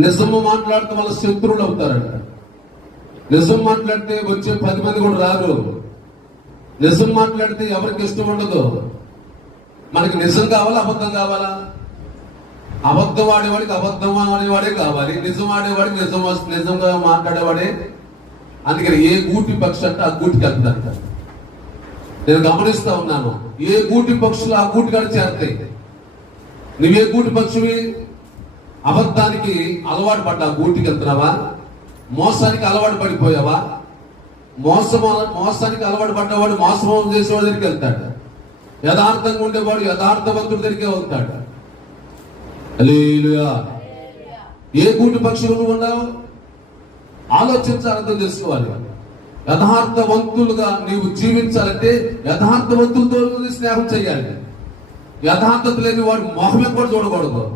నిజము మాట్లాడితే వాళ్ళ శత్రువులు అవుతారంట. నిజం మాట్లాడితే వచ్చే పది మంది కూడా రారు. నిజం మాట్లాడితే ఎవరికి ఇష్టం ఉండదు. మనకి నిజం కావాలా అబద్ధం కావాలా? అబద్ధం ఆడేవాడికి అబద్ధం ఆడేవాడే కావాలి. నిజం ఆడేవాడికి నిజం నిజంగా మాట్లాడేవాడే. అందుకని ఏ గూటి పక్షి అంటే ఆ గూటికి అంత నేను గమనిస్తా ఉన్నాను. ఏ గూటి పక్షులు ఆ గూటికాడ చేరతాయి? నువ్వే గూటి పక్షువి? అబద్ధానికి అలవాటు పడ్డా గూటికి వెళ్తున్నావా? మోసానికి అలవాటు పడిపోయావా? మోసము మోసానికి అలవాటు పడ్డవాడు మోసం చేసేవాడి దగ్గరికి వెళ్తాడు. యథార్థంగా ఉండేవాడు యథార్థవంతుడి దగ్గరికే వెళ్తాడు. హల్లెలూయా. ఏ గూటి పక్షులు నువ్వు ఉన్నావు? ఆలోచించాలి అర్థం చేసుకోవాలి. యథార్థవంతులుగా నీవు జీవించాలంటే యథార్థవంతులతో స్నేహం చేయాలి. యథార్థత లేని వాడు మొహమే కూడా చూడకూడదు.